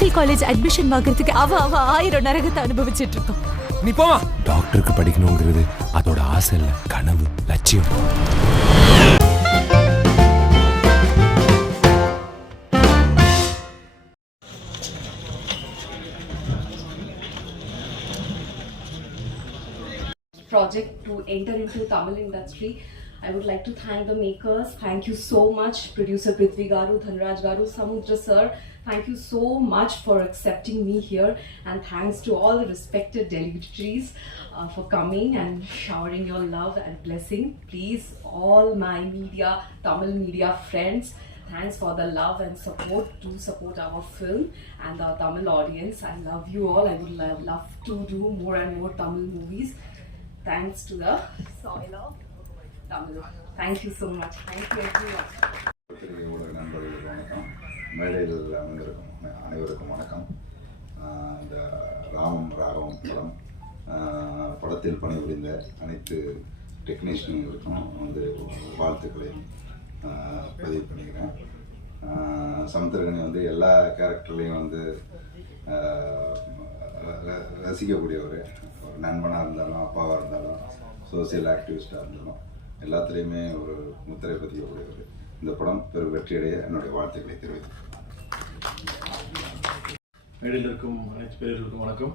Medical college admission வாங்குறதுக்கு அவ 1000 நரகத்தை அனுபவிச்சிட்டு இருக்கோம். நீ போமா. டாக்டருக்கு படிக்கணுங்கிறது அதோட ஆசை இல்ல, கனவு, லட்சியம். Project to enter into Tamil industry. I would like to thank the makers. Thank you so much, producer Prithvi Garu, Dhanraj Garu, Samudra sir. Thank you so much for accepting me here, and thanks to all the respected dignitaries for coming and showering your love and blessing. Please, all my media, Tamil media friends, thanks for the love and support. Do support our film and our Tamil audience. I love you all. I would love to do more and more Tamil movies. Thanks to the soil of Tamil. Thank you so much. Thank you everyone. நண்பர்களுக்கு வணக்கம், மேடையில் அமர்ந்திருக்கும் அனைவருக்கும் வணக்கம். இந்த ராமம் ராகவம் படத்தில் பணிபுரிந்த அனைத்து டெக்னீஷியன்களுக்கும் வந்து வாழ்த்துக்களையும் பதிவு பண்ணிக்கிறேன். சமுத்திரகனி வந்து எல்லா கேரக்டர்லையும் வந்து ரசிக்கக்கூடியவர். ஒரு நண்பனாக இருந்தாலும், அப்பாவாக இருந்தாலும், சோசியல் ஆக்டிவிஸ்டாக இருந்தாலும் எல்லாத்துலேயுமே ஒரு முத்திரை பதிக்கக்கூடியவர். இந்த படம் பெரும் வெற்றியடைய என்னுடைய வாழ்த்துக்களை தெரிவித்தேன். மேடையில் இருக்கும் அனைத்து பேர்களுக்கும் வணக்கம்.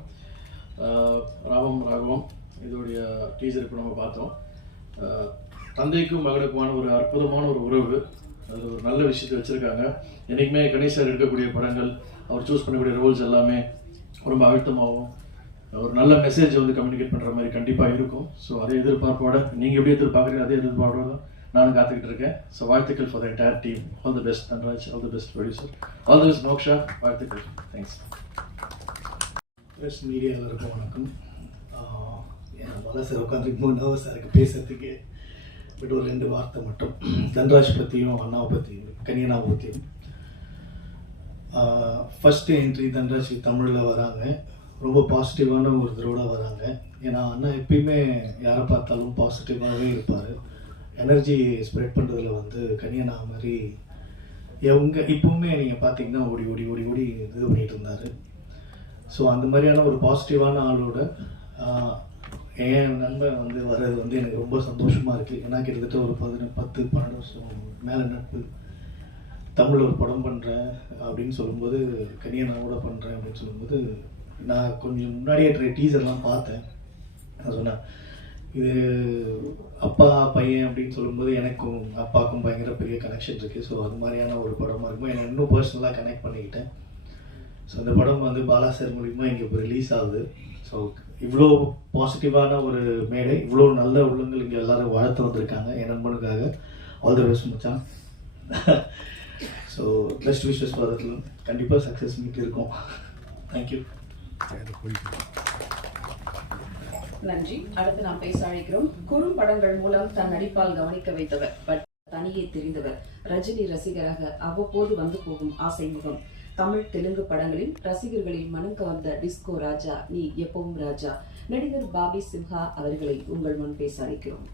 ராமம் ராகவம் இதோடைய டீசர் இப்போ நம்ம பார்த்தோம். தந்தைக்கும் மகனுக்குமான ஒரு அற்புதமான ஒரு உறவு, அதில் ஒரு நல்ல விஷயத்தை வச்சுருக்காங்க. என்றைக்குமே கணேஷ் சார் எடுக்கக்கூடிய படங்கள், அவர் சூஸ் பண்ணக்கூடிய ரோல்ஸ் எல்லாமே ரொம்ப அழுத்தமாகவும் ஒரு நல்ல மெசேஜ் வந்து கம்யூனிகேட் பண்ணுற மாதிரி கண்டிப்பாக இருக்கும். ஸோ அதே எதிர்பார்ப்போட நீங்கள் எப்படி எதிர்பார்க்குறீங்க, அதே எதிர்பார்ப்போட நானும் காத்துக்கிட்டு இருக்கேன். ஸோ வாழ்த்துக்கள் for the entire team. All the best Dhanraj, all the best producer, all the best moksha. வாழ்த்துக்கள். தேங்க்ஸ். ப்ரெஸ் மீடியா எல்லாருக்கும் வணக்கம். பல சார் உட்காந்துருக்கும் நர்வஸாக இருக்குது பேசுறதுக்கு. பட் ஒரு 2 வார்த்தை மட்டும் தன்ராஜ் பற்றியும் அண்ணாவை பற்றியும் கனியனாவை பற்றியும். ஃபஸ்ட்டு என்ட்ரி தன்ராஜ் தமிழில் வராங்க. ரொம்ப பாசிட்டிவான ஒரு இதோட வராங்க. ஏன்னா அண்ணா எப்பயுமே யாரை பார்த்தாலும் பாசிட்டிவாகவே இருப்பார். எனர்ஜி ஸ்ப்ரெட் பண்ணுறதுல வந்து கனியனா மாதிரி இப்போவுமே நீங்கள் பார்த்தீங்கன்னா ஓடி ஓடி ஓடி ஓடி இது பண்ணிகிட்டு இருந்தார். ஸோ அந்த மாதிரியான ஒரு பாசிட்டிவான ஆளோட என் நண்பன் வந்து வர்றது வந்து எனக்கு ரொம்ப சந்தோஷமாக இருக்குது. ஏன்னா கிட்டத்தட்ட ஒரு 10-12 வருஷம் மேலே நட்பு. தமிழில் ஒரு படம் பண்ணுறேன் அப்படின்னு சொல்லும்போது, கனியனாவோட பண்ணுறேன் அப்படின்னு சொல்லும்போது, நான் கொஞ்சம் முன்னாடியே டீசர்லாம் பார்த்தேன். நான் சொன்னேன் இது அப்பா பையன் அப்படின்னு சொல்லும்போது எனக்கும் அப்பாவுக்கும் பயங்கர பெரிய கனெக்ஷன் இருக்குது. ஸோ அது மாதிரியான ஒரு படமாக இருக்கும். என்னை இன்னும் பர்சனலாக கனெக்ட் பண்ணிக்கிட்டேன். ஸோ அந்த படம் வந்து பாலா சார் மூலிமா இங்கே இப்போ ரிலீஸ் ஆகுது. ஸோ இவ்வளோ பாசிட்டிவான ஒரு மேடை, இவ்வளோ நல்ல உள்ளங்கள் இங்கே எல்லோரும் வாழ்த்து வந்திருக்காங்க என் நண்பனுக்காக. ஆல் தி பெஸ்ட் மச்சான். ஸோ பெஸ்ட் விஷஸ் படத்தில் கண்டிப்பாக சக்ஸஸ் மீட் இருக்கும். தேங்க்யூ. நன்றி. அடுத்து நாம் பேச அழைக்கிறோம். குறும்படங்கள் மூலம் தன் நடிப்பால் கவனிக்க வைத்தவர், பட் தனியே தெரிந்தவர், ரஜினி ரசிகராக அவ்வப்போது வந்து போகும் ஆசை முகம், தமிழ் தெலுங்கு படங்களில் ரசிகர்களின் மனம் கவர்ந்த டிஸ்கோ ராஜா, நீ எப்பவும் ராஜா, நடிகர் பாபி சிம்ஹா அவர்களை உங்கள் முன் பேச அழைக்கிறோம்.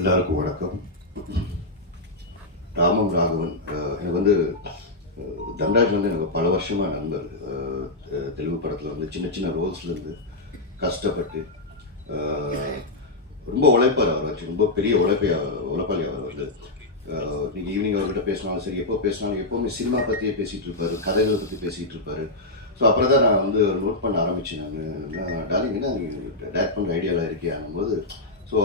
எல்லாருக்கும் வணக்கம். ராமம் ராகவன் எனக்கு வந்து தன்ராஜ் வந்து எனக்கு பல வருஷமாக நண்பர். தெலுங்கு படத்தில் வந்து சின்ன சின்ன ரோல்ஸ்லேருந்து கஷ்டப்பட்டு ரொம்ப உழைப்பார். அவர் வச்சு ரொம்ப பெரிய உழைப்பாளி. அவர் வந்து நீங்கள் ஈவினிங் அவர்கிட்ட பேசினாலும் சரி, எப்போ பேசினாலும் எப்போவுமே சினிமா பற்றியே பேசிகிட்டு இருப்பார், கதைகளை பற்றி பேசிகிட்டு இருப்பார். ஸோ அப்புறம் தான் நான் வந்து நோட் பண்ண ஆரம்பித்தேன். நான் டார்லிங்கன்னா டேரக்ட் பண்ணுற ஐடியாவில் இருக்கேன் போது. ஸோ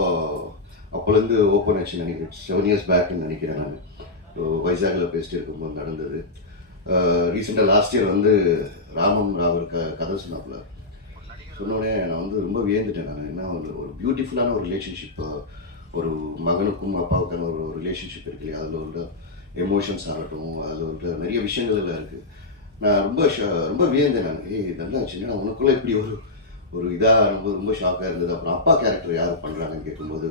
அப்போலேருந்து ஓப்பன் ஆச்சு நினைக்கிறேன். 7 years பேக்னு நினைக்கிறேன். நான் வைசாகில் பேசிட்டு இருக்கும்போது நடந்தது. ரீசெண்டாக லாஸ்ட் இயர் வந்து ராமம் ராவர் கதை சொன்னாப்புல. சொன்னோடனே நான் வந்து ரொம்ப வியந்துட்டேன். நான் என்ன ஒரு பியூட்டிஃபுல்லான ஒரு ரிலேஷன்ஷிப், ஒரு மகனுக்கும் அப்பாவுக்கான ஒரு ரிலேஷன்ஷிப் இருக்கு இல்லையா, அதில் உள்ள எமோஷன்ஸ் ஆகட்டும், அதில் உள்ள நிறைய விஷயங்கள் எல்லாம் இருக்குது. நான் ரொம்ப வியந்தேன். நான் நல்லா ஆச்சுன்னா உனக்குள்ளே இப்படி ஒரு இதாக ரொம்ப ஷாக்காக இருந்தது. அப்புறம் அப்பா கேரக்டர் யார் பண்ணுறாங்கன்னு கேட்கும்போது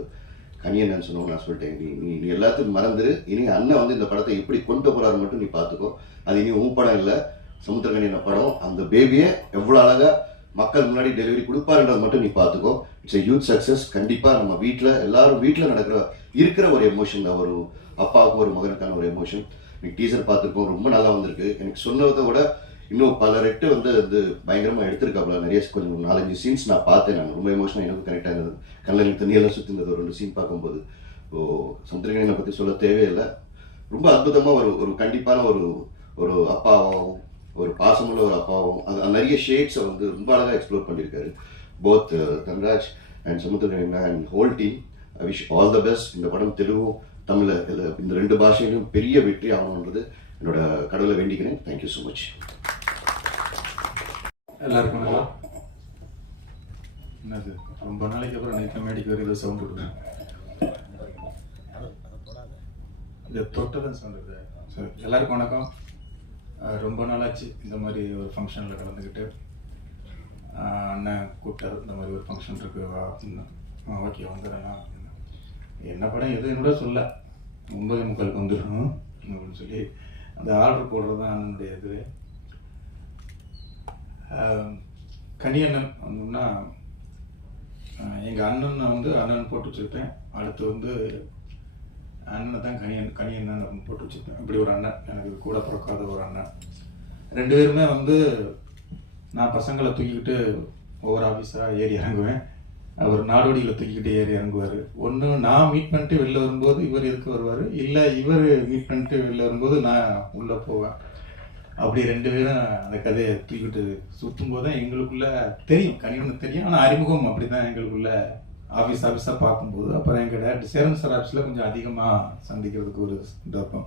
கனியன் சொன்னோம். நான் சொல்லிட்டேன், நீ எல்லாத்துக்கும் மறந்துடு. இனி அண்ணன் வந்து இந்த படத்தை எப்படி கொண்டு போகிறாரு மட்டும் நீ பார்த்துக்கோ. அது இனி உன் படம் இல்லை, சமுத்திரகனியன் படம். அந்த பேபியை எவ்வளோ அழகாக மக்கள் முன்னாடி டெலிவரி கொடுப்பாருன்றது மட்டும் நீ பார்த்துக்கோ. It's a huge success. கண்டிப்பாக நம்ம எல்லாரும் வீட்டில் இருக்கிற ஒரு எமோஷன் தான், ஒரு அப்பாவுக்கு ஒரு மகனுக்கான ஒரு எமோஷன். இன்னைக்கு டீசர் பார்த்துருக்கோம், ரொம்ப நல்லா வந்திருக்கு. எனக்கு சொன்னதை விட இன்னும் பல ரெட்டு வந்து அது பயங்கரமாக எடுத்திருக்காப்புல. நிறைய கொஞ்சம் 4-5 சீன்ஸ் நான் பார்த்தேன். நான் ரொம்ப எமோஷனாக எனக்கு கனெக்ட் ஆகிருந்தது. கண்ணில் தண்ணியெல்லாம் சுற்றி இருந்தது ஒரு 2 சீன் பார்க்கும்போது. ஸோ சமுத்திரக்கனியை பற்றி சொல்ல தேவையில்லை. ரொம்ப அற்புதமாக ஒரு கண்டிப்பான ஒரு அப்பாவும் ஒரு பாசமுள்ள ஒரு அப்பாவும் அது நிறைய ஷேட்ஸை வந்து ரொம்ப அழகாக எக்ஸ்ப்ளோர் பண்ணியிருக்காரு. Both Dhanraj and Samuthirakani and whole team. I wish all the best. இந்த படம் தெலுங்கு தமிழ் இந்த 2 பாஷையிலும் பெரிய வெற்றி ஆகணுன்றது என்னோட கடவுளை வேண்டிக்கிறேன். Thank you so much. எல்லாருக்கும் நல்லா என்னது ரொம்ப நாளைக்கு அப்புறம் நைட் மேடிக்கு வர ஏதோ சவுண்ட் விடுவேன். இந்த தொட்டதான் சவுண்ட் இருக்குது. சரி, எல்லாருக்கும் வணக்கம். ரொம்ப நாளாச்சு இந்த மாதிரி ஒரு ஃபங்க்ஷனில் கலந்துக்கிட்டு. அண்ணன் கூப்பிட்டாரு, இந்த மாதிரி ஒரு ஃபங்க்ஷன் இருக்கு வா அப்படின்னு. ஓகே வந்துடுறேண்ணா அப்படின்னு. என்ன படம் எது என்னோட சொல்ல 9:45 வந்துடணும் அப்படின்னு சொல்லி அந்த ஆர்டர் போடுறது தான் அண்ணனுடைய இது. கனியண்ணன் வந்தோம்னா எங்கள் அண்ணனை வந்து அண்ணன் போட்டு வச்சுருப்பேன். அடுத்து வந்து அண்ணனை தான் கனியண்ணன் அப்படின்னு போட்டு வச்சுருப்பேன். இப்படி ஒரு அண்ணன், எனக்கு கூட பிறக்காத ஒரு அண்ணன். 2 பேருமே வந்து நான் பசங்களை தூக்கிக்கிட்டு ஒவ்வொரு ஆஃபீஸாக ஏறி இறங்குவேன். அவர் நாடோடியில் தூக்கிக்கிட்டு ஏறி இறங்குவார். ஒன்று நான் மீட் பண்ணிட்டு வெளில வரும்போது இவர் எதுக்கு வருவார், இல்லை இவர் மீட் பண்ணிட்டு வெளில வரும்போது நான் உள்ளே போவேன். அப்படி 2 பேரும் அந்த கதையை தூக்கிட்டு சுற்றும் போது தான் எங்களுக்குள்ள தெரியும், கனியனுக்கு தெரியும். ஆனால் அறிமுகம் அப்படி தான் எங்களுக்குள்ள ஆஃபீஸாக பார்க்கும்போது. அப்புறம் எங்கள் டேரக்டர் சேரன் சார் ஆஃபீஸில் கொஞ்சம் அதிகமாக சந்திக்கிறதுக்கு ஒரு இதாக இருக்கும்.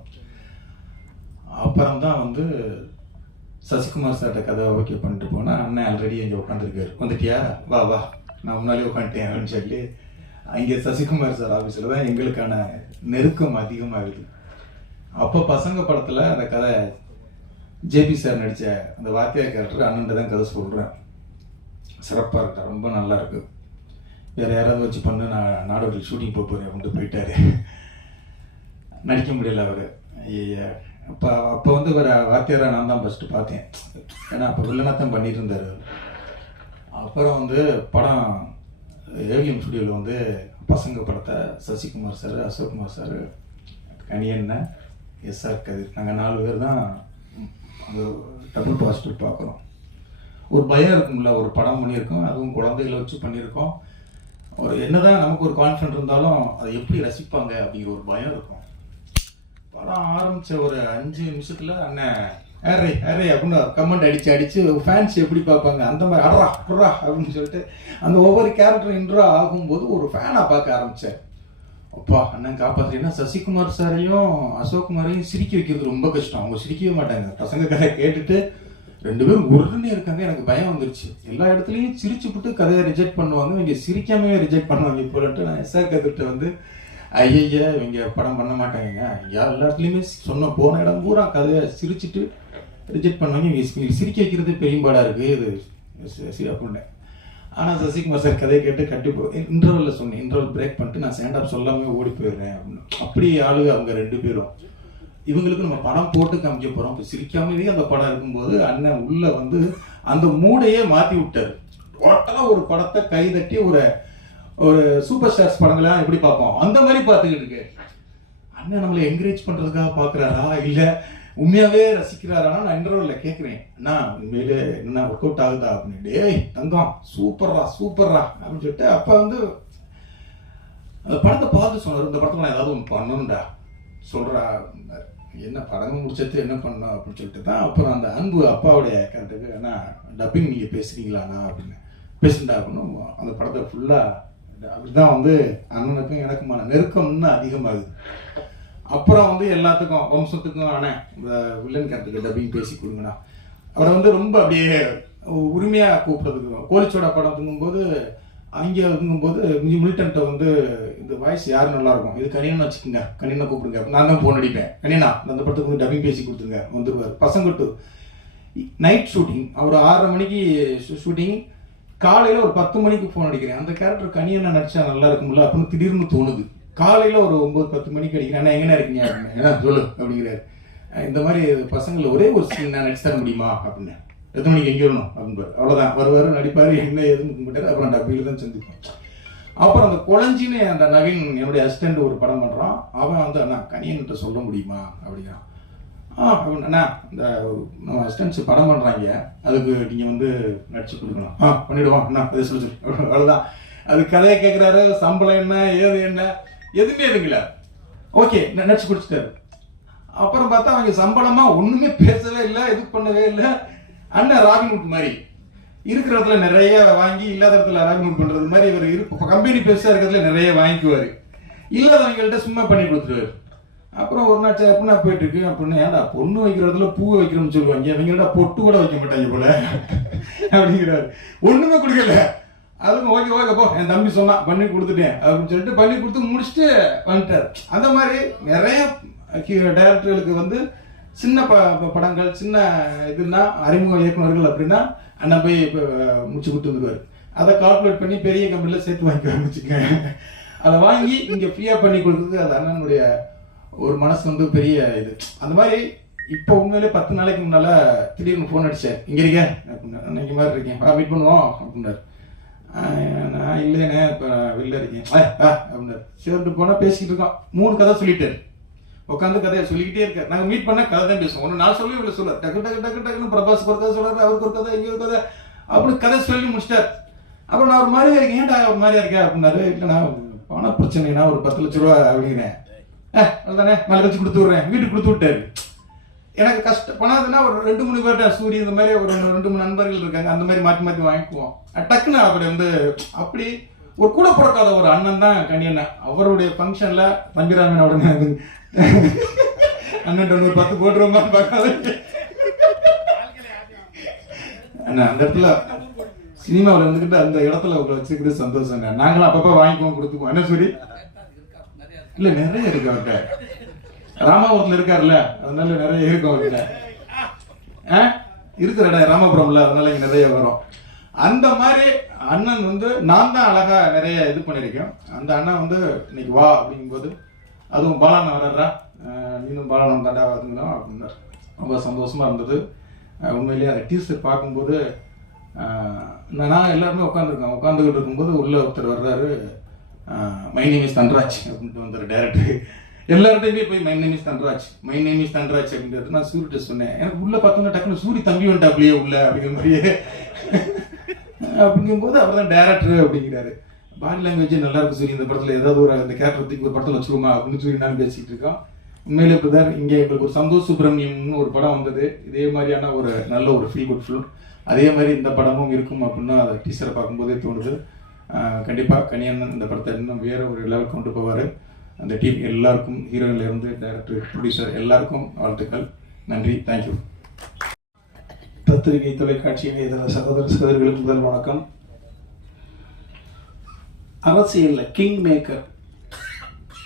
அப்புறம் தான் வந்து சசிகுமார் சார்கிட்ட கதை ஓகே பண்ணிட்டு போனால் அண்ணன் ஆல்ரெடி இங்கே உட்காந்துருக்காரு. வந்துட்டியா, வா வா நான் முன்னாலே உட்காந்துட்டேன் அப்படின்னு சொல்லி அங்கே சசிகுமார் சார் ஆஃபீஸில் தான் எங்களுக்கான நெருக்கம் அதிகமாகுது. அப்போ பசங்க படத்தில் அந்த கதை ஜேபி சார் நடித்த அந்த வாத்தியார் கேரக்டர் அண்ணன் தான் கதை சொல்கிறேன். சிறப்பாக இருக்கா, ரொம்ப நல்லா இருக்கு. வேறு யாராவது வச்சு பண்ணு, நான் நாடோடி ஷூட்டிங் போகிறேன் அப்படின்ட்டு போயிட்டாரு. நடிக்க முடியல அவர். அப்போ வந்து வேறு வாத்தியாராக நான் தான் ஃபஸ்ட்டு பார்த்தேன். ஏன்னா அப்போ வில்லனாக தான் பண்ணிட்டு இருந்தார். அப்புறம் வந்து படம் ஏவிஎம் ஸ்டுடியோவில் வந்து பசங்க படத்தை Sasikumar sir, Ashok Kumar sir, Kaniyannan, S R Kathir, நாங்கள் 4 பேர் தான் அந்த டபுள் பாசிட்டிவ் பார்க்குறோம். ஒரு பயம் இருக்கும்ல, ஒரு படம் பண்ணியிருக்கோம், அதுவும் குழந்தைகளை வச்சு பண்ணியிருக்கோம். ஒரு என்னதான் நமக்கு ஒரு கான்ஃபிடன்ட் இருந்தாலும் அதை எப்படி ரசிப்பாங்க அப்படிங்கிற ஒரு பயம் இருக்கும். படம் ஆரம்பித்த ஒரு 5 நிமிஷத்தில் அண்ணன் ஏறே ஏறே அப்படின்னு கமெண்ட் அடித்து ஃபேன்ஸ் எப்படி பார்ப்பாங்க அந்த மாதிரி அட்ரா அட்ரா அப்படின்னு சொல்லிட்டு அந்த ஒவ்வொரு கேரக்டர் இன்ட்ரோ ஆகும்போது ஒரு ஃபேனாக பார்க்க ஆரம்பித்தார். அப்பா அண்ணன் காப்பாற்றுறீங்கன்னா சசிகுமார் சாரையும் அசோக்குமாரையும் சிரிக்க வைக்கிறது ரொம்ப கஷ்டம். அவங்க சிரிக்கவே மாட்டாங்க. பசங்க கதை கேட்டுட்டு 2 பேரும் உடனே இருக்காங்க. எனக்கு பயம் வந்துருச்சு. எல்லா இடத்துலையும் சிரிச்சுப்புட்டு கதையை ரிஜெக்ட் பண்ணுவாங்க, இவங்க சிரிக்காமே ரிஜெக்ட் பண்ணுவாங்க. இப்போட்டு நான் எஸ்ஆர் கதிர்கிட்ட வந்து ஐயா இவங்க படம் பண்ண மாட்டாங்க, எல்லா இடத்துலையுமே சொன்ன போன இடம் பூரா கதையை சிரிச்சுட்டு ரிஜெக்ட் பண்ணுவாங்க, இவங்க சிரிக்க வைக்கிறது பெரியம்பாடாக இருக்குது இது சரி அப்படின்னேன். ஆனால் சசிகுமார் சார் கதையை கேட்டு கட்டி இன்டர்வலில் சொன்னேன், இன்டர்வல் பிரேக் பண்ணிட்டு நான் ஸ்டாண்டப் சொல்லாமல் ஓடி போயிடுறேன் அப்படின்னு. அப்படி ஆளுங்க அவங்க 2 பேரும். இவங்களுக்கு நம்ம படம் போட்டு காமிக்க போகிறோம். இப்போ சிரிக்காமவே அந்த படம் இருக்கும்போது அண்ணன் உள்ள வந்து அந்த மூடையே மாற்றி விட்டார். டோட்டலாக ஒரு படத்தை கைதட்டி ஒரு சூப்பர் ஸ்டார்ஸ் படங்கள்லாம் எப்படி பார்ப்போம் அந்த மாதிரி பார்த்துக்கிட்டு இருக்கு. அண்ணன் நம்மளை என்கரேஜ் பண்ணுறதுக்காக பார்க்குறாரா இல்லை உண்மையாகவே ரசிக்கிறாரா? நான் இன்டர்வலில் கேட்குறேன், அண்ணா உண்மையிலே என்ன ஒர்க் அவுட் ஆகுதா அப்படின்னு. டேய் தங்கம் சூப்பர்ரா சூப்பர்ரா அப்படின்னு சொல்லிட்டு அப்போ வந்து அந்த படத்தை பார்த்து சொன்னார், இந்த படத்தில் நான் ஏதாவது ஒன்று பண்ணணும்டா சொல்கிறா. என்ன படம் முடிச்சது என்ன பண்ணணும் அப்படின்னு சொல்லிட்டு தான் அப்புறம் அந்த அன்பு அப்பாவுடைய கேரக்டருக்கு அண்ணா டப்பிங் நீங்கள் பேசுகிறீங்களாண்ணா அப்படின்னு பேசுண்டா அப்படின்னு அந்த படத்தை ஃபுல்லாக அப்படிதான் வந்து அண்ணனுக்கும் எனக்குமான நெருக்கம் இன்னும் அதிகமாகுது. அப்புறம் வந்து எல்லாத்துக்கும் வம்சத்துக்கும் அண்ணன் இந்த வில்லன் கேரக்டருக்கு டப்பிங் பேசி கொடுங்கண்ணா. அவரை வந்து ரொம்ப அப்படியே உரிமையாக கூப்பிட்றதுக்கு கோலிச்சோட படம் தூங்கும்போது அங்கே இருக்கும்போது மில்டன்ட்ட வந்து இந்த வாய்ஸ் யார் நல்லா இருக்கும், இது கனியனை வச்சுக்கோங்க, கனியனை கூப்பிடுங்க, நான் தான் ஃபோன் அடிப்பேன், கனியனா அந்த படத்துக்கு வந்து டப்பிங் பேசி கொடுத்துருங்க வந்துடுவார். பசங்கட்டு நைட் ஷூட்டிங், அவர் 6:30 மணிக்கு ஷூட்டிங், காலையில் ஒரு 10 மணிக்கு ஃபோன் அடிக்கிறேன். அந்த கேரக்டர் கனியனை நடிச்சா நல்லா இருக்கும்ல அப்படின்னு திடீர்னு தோணுது. காலையில் ஒரு 9-10 மணிக்கு அடிக்கிறேன், அண்ணா எங்கன்னா இருக்கீங்க அப்படின்னு. ஏன்னா சொல்லு அப்படிங்கிறாரு. இந்த மாதிரி பசங்களை ஒரே ஒரு சீன் நான் நடிச்சு தர முடியுமா அப்படின்னு. எத்தனை மணிக்கு எங்கே வரணும் அப்படின்னு அவ்வளோதான் வருவார், நடிப்பார், என்ன எதுன்னு கும்பிட்டாரு. அப்புறம் டப்பியில் தான் சந்திப்போம். அப்புறம் அந்த குழஞ்சின்னு அந்த நவீன் என்னுடைய அசிஸ்டண்ட் ஒரு படம் பண்ணுறான். அவன் வந்து அண்ணா கனியன்கிட்ட சொல்ல முடியுமா அப்படிங்கிறான். அண்ணா இந்த நம்ம அசிஸ்டன்ஸ் படம் பண்ணுறாங்க, அதுக்கு நீங்கள் வந்து நடிச்சு கொடுக்கணும். பண்ணிவிடுவோம் அண்ணா, அதை சொல்லி அவ்வளோதான். அது கதையை கேட்குறாரு, சம்பளம் என்ன ஏது என்ன எதுவுமே இருக்குல்ல. ஓகே, நடிச்சு கொடுத்துட்டாரு. அப்புறம் பார்த்தா அவங்க சம்பளமாக ஒன்றுமே பேசவே இல்லை, இது பண்ணவே இல்லை. அண்ணன் ராபின்ஹுட் மாதிரி இருக்கிற இடத்துல நிறைய வாங்கி இல்லாத இடத்துல ராபின்ஹுட் பண்ணுறது மாதிரி இவர் கம்பெனி பெருசாக இருக்கிறதுல நிறைய வாங்கிக்குவார், இல்லாதவங்கள்ட்ட சும்மா பண்ணி கொடுத்துருவார். அப்புறம் ஒரு நாள் எப்படின்னா போயிட்டு இருக்கு அப்படின்னு, ஏன்டா பொண்ணு வைக்கிறதுல பூ வைக்கணும்னு சொல்லுவாங்க, இவங்கள்ட்ட பொட்டு கூட வைக்க மாட்டாங்க போல அப்படிங்கிறாரு. ஒன்றுமே கொடுக்கல. அதுக்கும் ஓகே ஓகே போ, என் தம்பி சொன்னா பண்ணி கொடுத்துட்டேன் அப்படின்னு சொல்லிட்டு பண்ணி கொடுத்து முடிச்சுட்டு வந்துட்டார். அந்த மாதிரி நிறைய டைரக்டர்களுக்கு வந்து சின்ன படங்கள் சின்ன இதுன்னா அறிமுக இயக்குநர்கள் அப்படின்னா அண்ணன் போய் இப்போ முடிச்சு கொடுத்து வந்துடுவார். அதை கால்குலேட் பண்ணி பெரிய கம்பெனியில் சேர்த்து வாங்கி ஆரம்பிச்சுக்கேன். அதை வாங்கி இங்கே ஃப்ரீயாக பண்ணி கொடுக்குறது அது அண்ணனுடைய ஒரு மனசு வந்து பெரிய இது. அந்த மாதிரி இப்போ உண்மையிலே 10 நாளைக்கு முன்னால திடீர்னு ஃபோன் அடிச்சேன், இங்கே இருக்க அப்படின்னா, அன்னைக்கு மாதிரி இருக்கேன், மீட் பண்ணுவோம் அப்படின்னாரு. நான் இல்லைண்ணே இப்போ வெளில இருக்கேன் அப்படின்னாரு. சேர்ந்து போனால் பேசிக்கிட்டு இருக்கோம். 3 கதை சொல்லிட்டாரு. உட்காந்து கதையை சொல்லிக்கிட்டே இருக்காரு. நாங்கள் மீட் பண்ண கதை தான் பேசுவோம். ஒன்று நான் சொல்லி இவ்வளோ சொல்ல டக்கு டக்கு டக்கு டக்குன்னு பிரபாஸ் ஒரு கதை சொல்கிறாரு, அவருக்கு ஒரு கதை, இங்கே ஒரு கதை, அப்படி கதை சொல்லி முடிச்சிட்டார். அப்புறம் நான் ஒரு மாதிரியா இருக்கேன், ஏன்டா ஒரு மாதிரியா இருக்கேன் அப்படின்னாரு. இல்லைண்ணா பண பிரச்சனைனா ஒரு 10 லட்ச ரூபா அப்படிங்கிறேன். அதுதானே மேலே வச்சு கொடுத்து விட்றேன், வீட்டுக்கு கொடுத்து விட்டாரு. எனக்கு பணம்னா ஒரு 2-3 பேர்கிட்ட சூரிய இந்த மாதிரி ஒரு 2-3 நண்பர்கள் இருக்காங்க, அந்த மாதிரி மாற்றி மாற்றி வாங்கிக்குவோம். டக்குன்னு அப்படி வந்து அப்படி ஒரு கூட பிறக்காத ஒரு அண்ணன் தான் கணியண்ணன். அவருடைய ஃபங்க்ஷன்ல தம்பிராமன் உடனே அண்ணன் ஒரு 10 போட்டுருவான்னு பார்க்காத அண்ணா. அந்த இடத்துல சினிமாவில் இருந்துக்கிட்டு அந்த இடத்துல அவங்களை வச்சுக்கிட்டு சந்தோஷம். நாங்களும் அப்பப்போ வாங்கிக்குவோம், கொடுத்துக்குவோம். என்ன சரி இல்ல நிறைய இருக்கு அவர்கிட்ட. ராமாபுரத்துல இருக்காருல்ல, அதனால நிறைய இருக்கும் அவர்கிட்ட. இருக்கிற இடம் ராமபுரம்ல, அதனால இங்க நிறைய வரும். அந்த மாதிரி அண்ணன் வந்து நான் தான் அழகா நிறைய இது பண்ணியிருக்கேன். அந்த அண்ணன் வந்து இன்னைக்கு வா அப்படிங்கும்போது, அதுவும் பாலாண்ணா வர்றா, நீனும் பாலாண்ணன் தாண்டா அதுங்கதான் அப்படின்னாரு. ரொம்ப சந்தோஷமா இருந்தது. உண்மையிலேயே அந்த டீசர் பார்க்கும்போது நான் எல்லாருமே உட்காந்துக்கிட்டு இருக்கும்போது உள்ள ஒருத்தர் வர்றாரு, மை நேம் இஸ் தன்ராஜ் அப்படின்ட்டு வந்தார் டேரக்டர். எல்லார்ட்டையுமே போய் my name is Dhanraj, my name is Dhanraj அப்படின்றது நான் சூரிட்ட சொன்னேன். எனக்கு உள்ள பார்த்தோம்னா டக்குன்னு சூரி தம்பி வந்துட்டாப்லையே உள்ள அப்படிங்கிற மாதிரியே. அப்படிங்கும்போது அவர் தான் டேரக்டர் அப்படிங்கிறாரு. பாடி லாங்குவேஜ் நல்லா இருக்கு சூரி, இந்த படத்தில் ஏதாவது ஒரு அந்த கேரக்டர் ஒரு படத்தில் வச்சுருமா அப்படின்னு சூரி நான் பேசிக்கிட்டு இருக்கோம். உண்மையிலே இப்போ தான் இங்கே எங்களுக்கு ஒரு சந்தோஷ் சுப்ரமணியம்னு ஒரு படம் வந்தது, இதே மாதிரியான ஒரு நல்ல ஒரு ஃபீல் குட் ஃபிலிம். அதே மாதிரி இந்த படமும் இருக்கும் அப்படின்னு அதை டீச்சரை பார்க்கும்போதே தோணுது. கண்டிப்பாக கணியண்ணன் இந்த படத்தை இன்னும் வேற ஒரு லெவல் கொண்டு போவார். அந்த டீம் எல்லாருக்கும், ஹீரோயின்லேருந்து டைரக்டர் ப்ரொடியூசர் எல்லாருக்கும் வாழ்த்துக்கள். நன்றி, தேங்க்யூ. பத்திரிகை தொலைக்காட்சியின் இதர சகோதர சகோதரிகளுக்கு முதல் வணக்கம். அரசியலில் கிங் மேக்கர்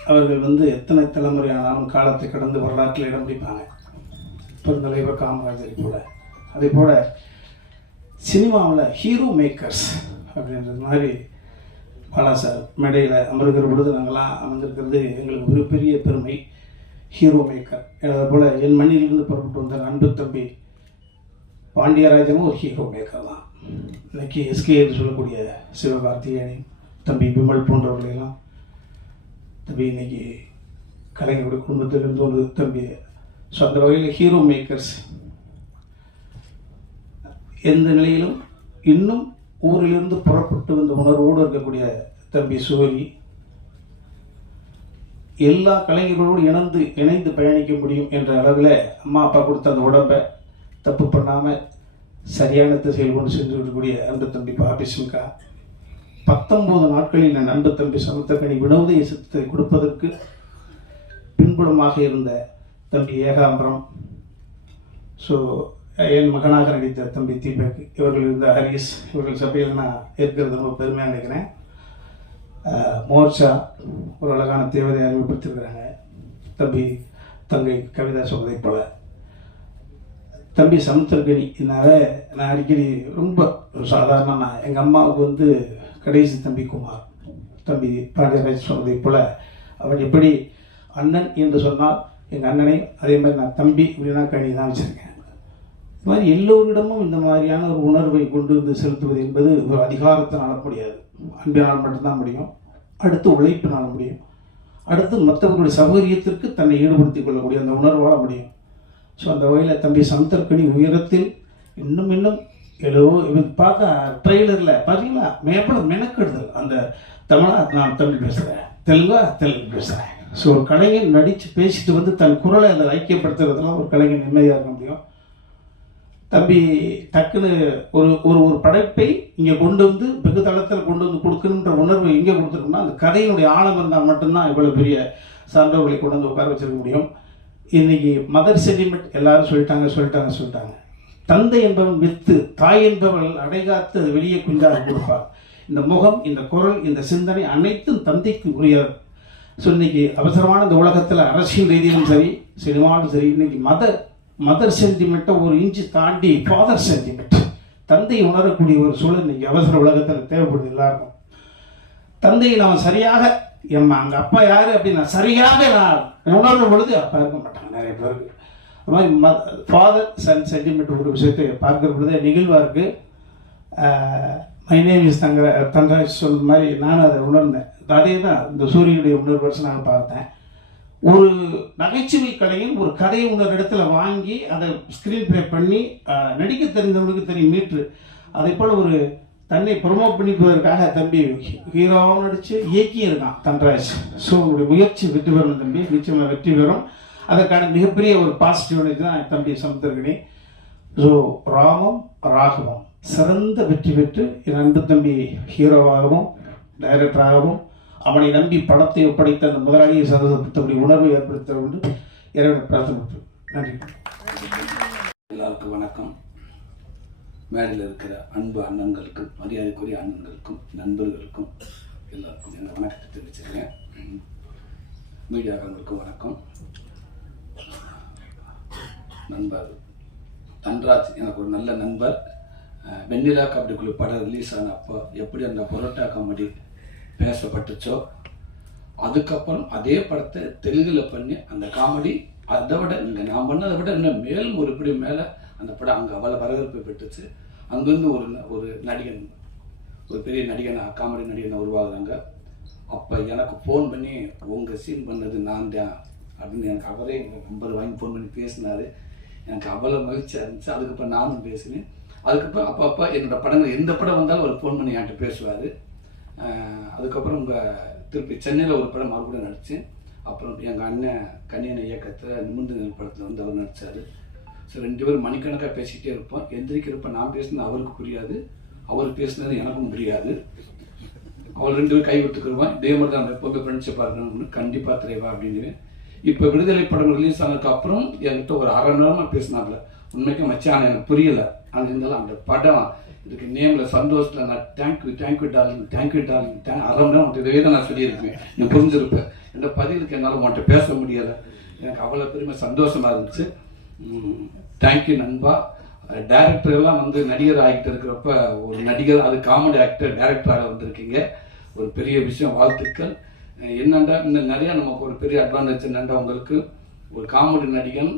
அவர்கள் வந்து எத்தனை தலைமுறை ஆனாலும் காலத்தை கடந்து வரலாற்றில் இடம் பிடிப்பாங்க. பெருந்தலைவர் காமராஜரை போல. அதே போல சினிமாவில் ஹீரோ மேக்கர்ஸ் அப்படின்றது மாதிரி பாலா சார் மேடையில் அமர்கிற பொழுது நாங்களாம் அமர்ந்திருக்கிறது எங்களுக்கு ஒரு பெரிய பெருமை. Hero maker. அதே போல் என் மண்ணிலிருந்து புறப்பட்டு வந்த அன்பு தம்பி பாண்டியராஜனும் ஒரு ஹீரோ மேக்கர் தான். இன்னைக்கு எஸ்கே என்று சொல்லக்கூடிய சிவகார்த்திகேயன், தம்பி விமல் போன்றவர்களெல்லாம் தம்பி இன்னைக்கு கலைஞருடைய குடும்பத்திலிருந்து ஒரு தம்பி. ஸோ அந்த வகையில் ஹீரோ மேக்கர்ஸ் எந்த நிலையிலும் இன்னும் ஊரிலிருந்து புறப்பட்டு வந்த உணர்வோடு இருக்கக்கூடிய தம்பி சோழி, எல்லா கலைஞர்களோடு இணைந்து பயணிக்க முடியும் என்ற அளவில் அம்மா அப்பா கொடுத்த அந்த உடம்பை தப்பு பண்ணாமல் சரியான திசையில் கொண்டு சென்று விடக்கூடிய அன்பு தம்பி பாபி சிம்கா. 19 நாட்களில் நான் அன்பு தம்பி சமுத்திரக்கனி வினோத இசத்தை கொடுப்பதற்கு பின்புலமாக இருந்த தம்பி ஏகாம்பரம். ஸோ என் மகனாக நடித்த தம்பி தீபக், இவர்கள் இருந்த ஹரிஸ், இவர்கள் சபையில் நான் இருக்கிறது ரொம்ப பெருமையாக நினைக்கிறேன். மோர்ச்சா ஒரு அழகான தேவதை அறிமுகப்படுத்தியிருக்கிறாங்க. தம்பி தங்கை கவிதா சொல்வதை போல தம்பி சமுத்திரக்கனி. நான் அடிக்கடி ரொம்ப சாதாரண, நான் எங்கள் அம்மாவுக்கு வந்து கடைசி தம்பி குமார், தம்பி பாண்டியராஜ் சொன்னதை போல அவன் எப்படி அண்ணன் என்று சொன்னால் எங்கள் அண்ணனை, அதே மாதிரி நான் தம்பி அப்படின்னா கனி தான் வச்சுருக்கேன். இது மாதிரி எல்லோரிடமும் இந்த மாதிரியான ஒரு உணர்வை கொண்டு வந்து செலுத்துவது என்பது ஒரு அதிகாரத்தினால் முடியாது, அன்பினால் மட்டும்தான் முடியும். அடுத்து உழைப்பினால் முடியும். அடுத்து மற்றவர்களுடைய சௌகரியத்திற்கு தன்னை ஈடுபடுத்திக் கொள்ளக்கூடிய அந்த உணர்வால் முடியும். ஸோ அந்த வகையில் தம்பி சமுத்திரக்கனி உயரத்தில் இன்னும் இது பார்த்தா ட்ரெய்லரில் பார்த்தீங்களா எவ்வளோ மெனக்கெடுதல். அந்த தமிழா நான் தமிழ் பேசுகிறேன், தெலுங்கு பேசுகிறேன். ஸோ ஒரு கலைஞன் நடித்து பேசிட்டு வந்து தன் குரலை அதை ஐக்கியப்படுத்துறதுலாம் ஒரு கலைஞன் நிம்மதியாக இருக்க முடியும். தம்பி டக்குன்னு ஒரு ஒரு ஒரு படைப்பை இங்கே கொண்டு வந்து வெகு தளத்தில் கொண்டு வந்து கொடுக்கணுன்ற உணர்வு எங்கே கொடுத்துருக்கோம்னா அந்த கதையினுடைய ஆழம் இருந்தால் மட்டும்தான் இவ்வளோ பெரிய சான்றோர்களை கொண்டு வந்து உட்கார வச்சிருக்க முடியும். இன்னைக்கு மதர் சென்டிமெண்ட் எல்லாரும் சொல்லிட்டாங்க. தந்தை என்பவன் வித்து, தாய் என்பவள் அடைகாத்து அது வெளியே குஞ்சாக கொடுப்பார். இந்த முகம், இந்த குரல், இந்த சிந்தனை அனைத்தும் தந்தைக்கு உரியது. ஸோ இன்னைக்கு அவசரமான இந்த உலகத்தில் அரசியல் ரீதியிலும் சரி, சினிமாவும் சரி, இன்னைக்கு மதர் சென்டிமெண்ட்டை ஒரு இன்ச்சு தாண்டி ஃபாதர் சென்டிமெண்ட், தந்தை உணரக்கூடிய ஒரு சூழல் இன்னைக்கு அவசர உலகத்தில் தேவைப்படுது எல்லாருக்கும். தந்தையை நாம் சரியாக அங்கே அப்பா யார் அப்படின்னு சரியாக நான் உணரும் பொழுது அப்பா இருக்க மாட்டாங்க நிறைய பேருக்கு. அது மாதிரி ஃபாதர் சன் சென்டிமெண்ட் ஒரு விஷயத்தை பார்க்குற பொழுதே நிகழ்வாக இருக்குது. மை நேம் இஸ் தங்கராஜ் சொன்ன மாதிரி நானும் அதை உணர்ந்தேன். அதே தான் இந்த சூரியனுடைய உணர்வு வருஷம் நான் பார்த்தேன். ஒரு நகைச்சுவை கலையும் ஒரு கதையை இன்னொரு இடத்துல வாங்கி அதை ஸ்க்ரீன் ப்ளே பண்ணி நடிக்க தெரிந்தவனுக்கு தெரியும் மீட்ரு. அதே போல் ஒரு தன்னை ப்ரொமோட் பண்ணிப்பதற்காக தம்பி ஹீரோவாகவும் நடித்து இயக்கியும் இருக்கான் தன்ராஜ். ஸோ உங்களுடைய முயற்சி வெற்றி பெறணும் தம்பி, நிச்சயமாக வெற்றி பெறும். அதற்கான மிகப்பெரிய ஒரு பாசிட்டிவ் தான் தம்பி சமுத்திரக்கனி. ஸோ ராமம் ராகவம் சிறந்த வெற்றி பெற்று என் அன்பு தம்பி ஹீரோவாகவும் டைரக்டராகவும் அவனை நம்பி படத்தை ஒப்படைத்த அந்த முதலாளியை சந்தோஷப்படுத்தக்கூடிய உணர்வை ஏற்படுத்த வேண்டும் இறைவனை பிரார்த்தனை. நன்றி. எல்லாருக்கும் வணக்கம். மேடையில் இருக்கிற அன்பு அண்ணன்களுக்கும் மரியாதைக்குரிய அண்ணன்களுக்கும் நண்பர்களுக்கும் எல்லாருக்கும் எங்கள் வணக்கத்தை தெரிவிச்சிருக்கேன். மீடியாக்காரங்களுக்கும் வணக்கம். நண்பர் தன்ராஜ் எனக்கு ஒரு நல்ல நண்பர். வெண்ணிலா கபடிக்குழு படம் ரிலீஸ் ஆன அப்போ எப்படி அந்த பரோட்டா காமெடி பேசப்பட்டுச்சோ, அதுக்கப்புறம் அதே படத்தை தெலுங்கில் பண்ணி அந்த காமெடி அதை விட இங்கே நான் பண்ணதை விட இன்னும் மேலும் ஒரு இப்படி மேலே அந்த படம் அங்கே அவ்வளோ வரவேற்பு பெற்றுச்சு. அங்கேருந்து ஒரு நடிகன், ஒரு பெரிய நடிகனை, காமெடி நடிகனை உருவாகுறாங்க. அப்போ எனக்கு ஃபோன் பண்ணி உங்கள் சீன் பண்ணது நான் தான் அப்படின்னு எனக்கு அவரே நம்பர் வாங்கி ஃபோன் பண்ணி பேசினார். எனக்கு அவ்வளோ மகிழ்ச்சியாக இருந்துச்சு. அதுக்கப்புறம் நானும் பேசினேன். அதுக்கப்புறம் அப்போ என்னோடய படங்கள் எந்த படம் வந்தாலும் அவர் ஃபோன் பண்ணி என்கிட்ட பேசுவார். அதுக்கப்புறம் திருப்பி சென்னையில் ஒரு படம் மறுபடியும் நடித்தேன். அப்புறம் எங்கள் அண்ணன் கனியன் இயக்கத்தில் நிமிர்ந்து நெல் படத்தில் வந்து அவர் நடித்தார். ஸோ 2 பேரும் மணிக்கணக்காக பேசிக்கிட்டே இருப்போம். எந்திரிக்கிறப்ப நான் பேசினது அவருக்கு புரியாது, அவர் பேசினது எனக்கும் புரியாது. அவர் 2 பேரும் கை விட்டுக்குருவான். இதே மாதிரி தான் எப்போவுமே ஃப்ரெண்ட்ஷிப்பாக இருக்கணும்னு கண்டிப்பாக தெரியவா அப்படின்னு. இப்போ விடுதலை படம் ரிலீஸ் ஆனதுக்கு அப்புறம் என்கிட்ட ஒரு 1/2 மணி நேரமாக பேசினாப்புல. உண்மைக்கும் வச்சான் எனக்கு புரியலை. ஆனால் இருந்தாலும் அந்த படம் இதுக்கு நேமில் சந்தோஷத்தில் நான் தேங்க்யூ டார்லிங் 1/2 மணி நேரம் இதே தான் நான் சொல்லியிருப்பேன். நீ புரிஞ்சிருப்பேன். இந்த பதிலுக்கு என்னால் உன்கிட்ட பேச முடியலை. எனக்கு அவ்வளோ பெருமை சந்தோஷமாக இருந்துச்சு. தேங்க்யூ நண்பா. டைரக்டர் எல்லாம் வந்து நடிகர் ஆகிட்டு இருக்கிறப்ப ஒரு நடிகர், அது காமெடி ஆக்டர் டைரக்டராக வந்திருக்கீங்க. ஒரு பெரிய விஷயம், வாழ்த்துக்கள். என்னண்டா இன்னும் நிறையா நமக்கு ஒரு பெரிய அட்வான்டேஜ் என்னண்டா, உங்களுக்கு ஒரு காமெடி நடிகன்,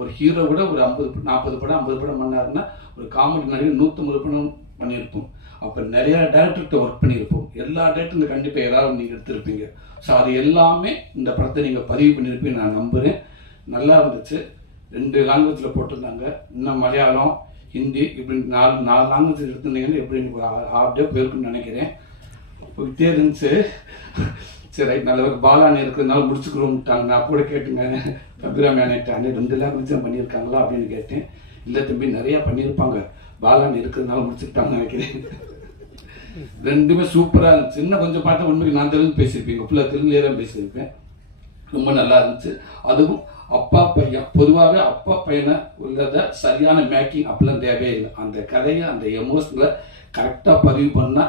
ஒரு ஹீரோ கூட ஒரு 40 படம் 50 படம் பண்ணாருன்னா ஒரு காமெடி நடிகன் 150 படம் பண்ணியிருப்போம். அப்போ நிறையா டேரக்டர்கிட்ட ஒர்க் பண்ணியிருப்போம். எல்லா டேரக்டரும் கண்டிப்பாக ஏதாவது நீங்கள் எடுத்திருப்பீங்க. ஸோ அது எல்லாமே இந்த படத்தை நீங்கள் பதிவு பண்ணியிருப்பீங்க நான் நம்புகிறேன். நல்லா இருந்துச்சு. 2 லாங்குவேஜில் போட்டிருந்தாங்க. இன்னும் மலையாளம், ஹிந்தி இப்படி 4 லாங்குவேஜ் எடுத்திருந்தீங்கன்னு எப்படி ஹாஃப் டே போயிருக்குன்னு நினைக்கிறேன். போயிட்டே இருந்துச்சு. சரி ரைட், நல்லவர் பாலானே இருக்கிறதுனால முடிச்சுக்கிறோம்ட்டாங்க. நான் கூட கேட்டுங்க அபிராமியானேட்டானே 2 லாங்குவேஜ் தான் பண்ணியிருக்காங்களா அப்படின்னு கேட்டேன். இல்லை தம்பி நிறையா பண்ணியிருப்பாங்க, பாலான் இருக்கிறதுனால முடிச்சுக்கிட்டாங்கன்னு நினைக்கிறேன். 2மே சூப்பராக இருந்துச்சு. இன்னும் கொஞ்சம் பார்த்தா உண்மைக்கு நான் தெலுங்கு பேசியிருப்பேன், ஃபுல்லாக தெலுங்குலேயே தான் பேசியிருப்பேன். ரொம்ப நல்லா இருந்துச்சு. அதுவும் அப்பா பையன், பொதுவாகவே அப்பா பையனை உள்ளத சரியான மேக்கிங் அப்படிலாம் தேவையே இல்லை. அந்த கதையை அந்த எமோஷனலை கரெக்டாக பதிவு பண்ண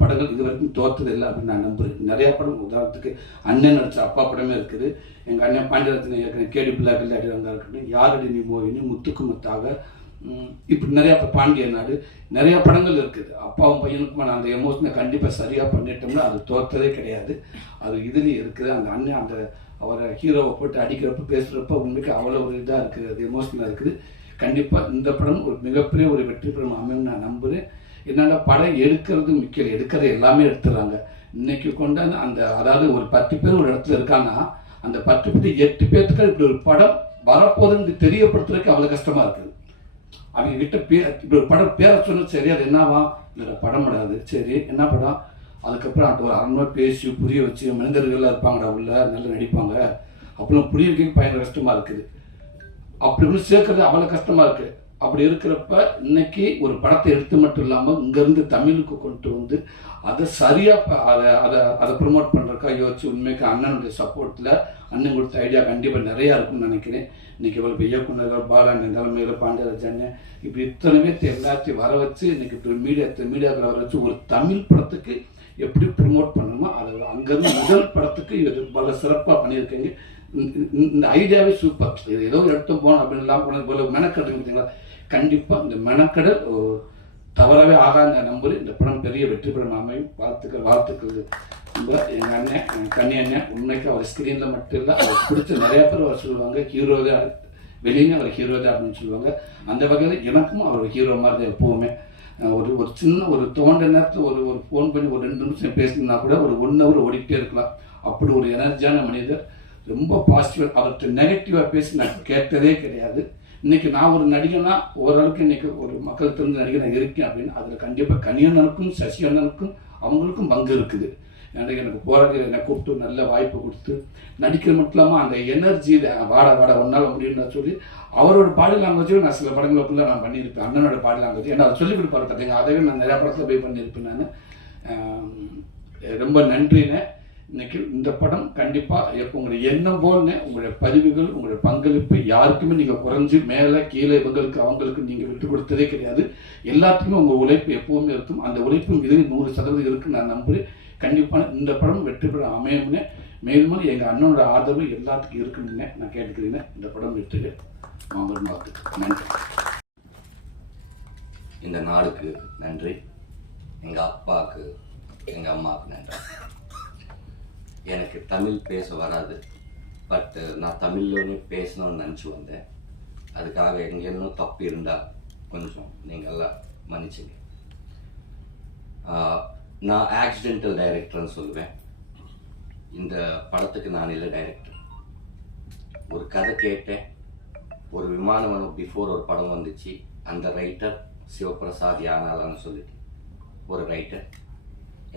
படங்கள் இது வரைக்கும் தோற்றது இல்லை அப்படின்னு நான் நம்புறேன். நிறையா படம், உதாரணத்துக்கு அண்ணன் நடிச்ச அப்பா படமே இருக்குது. எங்கள் அண்ணன் பாண்டியரத்ன இயக்குனர் கேடி பிள்ளை அடி வந்தா இருக்கட்டும், யாரடி நீ மோகினி, முத்துக்கு முத்தாக, இப்படி நிறையா பாண்டிய நாடு, நிறையா படங்கள் இருக்குது. அப்பாவும் பையனுக்குமா நான் அந்த எமோஷனை கண்டிப்பாக சரியாக பண்ணிட்டோம்னா அது தோற்றதே கிடையாது. அது இதுலேயும் இருக்குது. அந்த அண்ணன் அந்த அவரை ஹீரோவை போட்டு அடிக்கிறப்ப பேசுகிறப்ப உண்மைக்கு அவ்வளோ ஒரு இதாக இருக்குது, அது எமோஷனலாக இருக்குது. கண்டிப்பாக இந்த படம் ஒரு மிகப்பெரிய ஒரு வெற்றி படம் அமையும் நான் நம்புகிறேன். என்னென்னா படம் எடுக்கிறது முக்கியம், எடுக்கிறது எல்லாமே எடுத்துடுறாங்க. இன்னைக்கு கொண்டாந்து அந்த, அதாவது ஒரு 10 பேர் ஒரு இடத்துல இருக்காங்கன்னா அந்த 10 பேர் 8 பேர்த்துக்கு இப்படி ஒரு படம் வரப்போகுதுன்னு தெரியப்படுத்துறதுக்கு அவ்வளோ கஷ்டமாக இருக்குது. அவங்க கிட்ட இப்போ ஒரு படம் பேரை சொன்ன சரி அது என்னவா இல்லை படம் படாது சரி என்ன படம், அதுக்கப்புறம் அது ஒரு அரை பேசி புரிய வச்சு மனிதர்கள்லாம் இருப்பாங்கடா உள்ள நல்லா நடிப்பாங்க அப்படிலாம் புரிய வைக்க பயங்கர கஷ்டமாக இருக்குது. அப்படி ஒன்று சேர்க்கறது அவ்வளோ கஷ்டமாக இருக்குது. அப்படி இருக்கிறப்ப இன்னைக்கு ஒரு படத்தை எடுத்து மட்டும் இல்லாமல் இங்கேருந்து தமிழுக்கு கொண்டு வந்து அதை சரியாக அதை ப்ரொமோட் பண்ணுறக்கா யோசிச்சு உண்மைக்கு அண்ணனுடைய சப்போர்ட்டில் அண்ணன் கொடுத்த ஐடியா கண்டிப்பாக நிறையா இருக்குன்னு நினைக்கிறேன். இன்றைக்கி இவ்வளோ இயக்குநர்கள் பாலாண்டன் தலைமையில் பாண்டியராஜன் இப்படி இத்தனை பேர்த்து எல்லாத்தையும் வர வச்சு இன்றைக்கி இப்படி மீடியாக்களை வர வச்சு ஒரு தமிழ் படத்துக்கு எப்படி ப்ரொமோட் பண்ணணுமோ அதை அங்கேருந்து முதல் படத்துக்கு இது பல சிறப்பாக பண்ணியிருக்கீங்க. இந்த ஐடியாவே சூப்பர். இது ஏதோ எடுத்து போனோம் அப்படின்னு இல்லாமல் போனது போல மெனக்கடல் பார்த்தீங்களா, கண்டிப்பாக இந்த மெனக்கடல் தவறவே ஆகாத நம்பர் இந்த படம் பெரிய வெற்றி பெறும் அமையும். வாழ்த்துக்கள் எங்கள் அண்ணன் கண்ணி அண்ணன். உண்மைக்கு அவர் ஸ்க்ரீனில் மட்டும் இல்லை அவருக்கு பிடிச்ச நிறையா பேர் அவர் சொல்லுவாங்க ஹீரோ தான், வெளியே அவர் ஹீரோ தான் அப்படின்னு சொல்லுவாங்க. அந்த வகையில் எனக்கும் அவர் ஹீரோ மாதிரி தான் எப்போவுமே. ஒரு சின்ன ஒரு தோண்ட நேரத்தில் ஒரு ஃபோன் பண்ணி ஒரு 2 நிமிஷம் பேசினா கூட ஒரு 1 hour ஓடிக்கிட்டே இருக்கலாம். அப்படி ஒரு எனர்ஜியான மனிதர், ரொம்ப பாசிட்டிவாக. அவர்கிட்ட நெகட்டிவாக பேசி நான் கேட்டதே கிடையாது. இன்றைக்கி நான் ஒரு நடிகனா ஓரளவுக்கு இன்றைக்கி ஒரு மக்கள் தெரிஞ்ச நடிகனாக இருக்கேன் அப்படின்னு அதில் கண்டிப்பாக கனியண்ணனுக்கும் சசியண்ணனுக்கும் அவங்களுக்கும் பங்கு இருக்குது. எனக்கு போராடி என்னை கூப்பிட்டு நல்ல வாய்ப்பு கொடுத்து நடிக்கிற மட்டும் இல்லாமல் அந்த எனர்ஜியில் வாட ஒன்றால் முடியும்னு சொல்லி அவரோட பாடி லாங்குவேஜும் நான் சில படங்களுக்குள்ள நான் பண்ணியிருப்பேன். அண்ணனோட பாடி லாங்குவேஜ் என்ன அதை சொல்லிக் கொடுப்பாரு பார்த்தீங்க, அதவே நான் நிறையா படத்தில் போய் பண்ணியிருப்பேன். நான் ரொம்ப நன்றினே. இன்னைக்கு இந்த படம் கண்டிப்பாக எப்போ உங்களுடைய எண்ணம் போல்னே உங்களுடைய பதிவுகள் உங்களுடைய பங்களிப்பு யாருக்குமே நீங்கள் குறைஞ்சி மேலே கீழே இவங்களுக்கு அவங்களுக்கு நீங்கள் விட்டு கொடுத்ததே கிடையாது. எல்லாத்துக்குமே உங்கள் உழைப்பு எப்போவுமே இருக்கும். அந்த உழைப்பும் இது 100% இருக்குன்னு நான் நம்புகிறேன். கண்டிப்பான இந்த படம் வெற்றி பெற அமையும்னே. மேலும் எங்கள் அண்ணனோட ஆதரவு எல்லாத்துக்கும் இருக்குன்னு நான் கேட்டுக்கிறேன். இந்த படம் வெற்றி மாபெரும் வாழ்த்துக்கள். நன்றி. இந்த நாடுக்கு நன்றி, எங்கள் அப்பாவுக்கு எங்கள் அம்மாவுக்கு நன்றி. எனக்கு தமிழ் பேச வராது, பட் நான் தமிழ்லோனே பேசணும்னு நினச்சி வந்தேன். அதுக்காக எங்கேயும் தப்பு இருந்தால் கொஞ்சம் நீங்கள் எல்லாம் மன்னிச்சுங்க. நான் ஆக்சிடென்டல் டைரக்டர்னு சொல்லுவேன். இந்த படத்துக்கு நான் இல்லை டைரக்டர். ஒரு கதை கேட்டேன், ஒரு விமானம் பிஃபோர் ஒரு படம் வந்துச்சு. அந்த ரைட்டர் சிவபிரசாத் யானாலான்னு சொல்லிட்டு ஒரு ரைட்டர்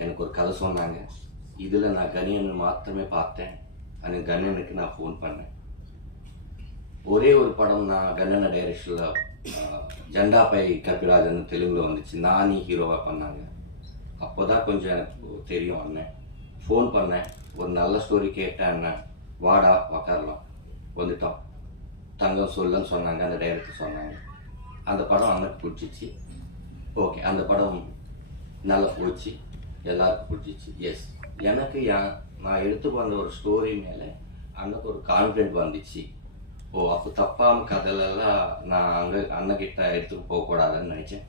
எனக்கு ஒரு கதை சொன்னாங்க. இதில் நான் கணியன் மாத்திரமே பார்த்தேன். அந்த கணியனுக்கு நான் ஃபோன் பண்ணேன். ஒரே ஒரு படம் நான் கண்ணன டைரக்ஷனில் ஜண்டாபை கபிராஜன் தெலுங்கில் வந்துச்சு, நானி ஹீரோவாக பண்ணாங்க. அப்போ தான் கொஞ்சம் எனக்கு தெரியும். அண்ணன் ஃபோன் பண்ணேன், ஒரு நல்ல ஸ்டோரி கேட்டேன். அண்ணன் வாடா உக்காரலாம், வந்துட்டோம். தங்கம் சொல்லுன்னு சொன்னாங்க, அந்த டைரக்டர் சொன்னாங்க. அந்த படம் அண்ணனுக்கு பிடிச்சிச்சு. ஓகே, அந்த படம் நல்லா போச்சு, எல்லாருக்கும் பிடிச்சிச்சு. எஸ், எனக்கு நான் எடுத்து வந்த ஒரு ஸ்டோரி மேலே அண்ணனுக்கு ஒரு கான்ஃபிடென்ட் வந்துச்சு. அப்போ தப்பாம கதையிலெல்லாம் நான் அங்கே அண்ணகிட்ட எடுத்துட்டு போகக்கூடாதுன்னு நினச்சேன்.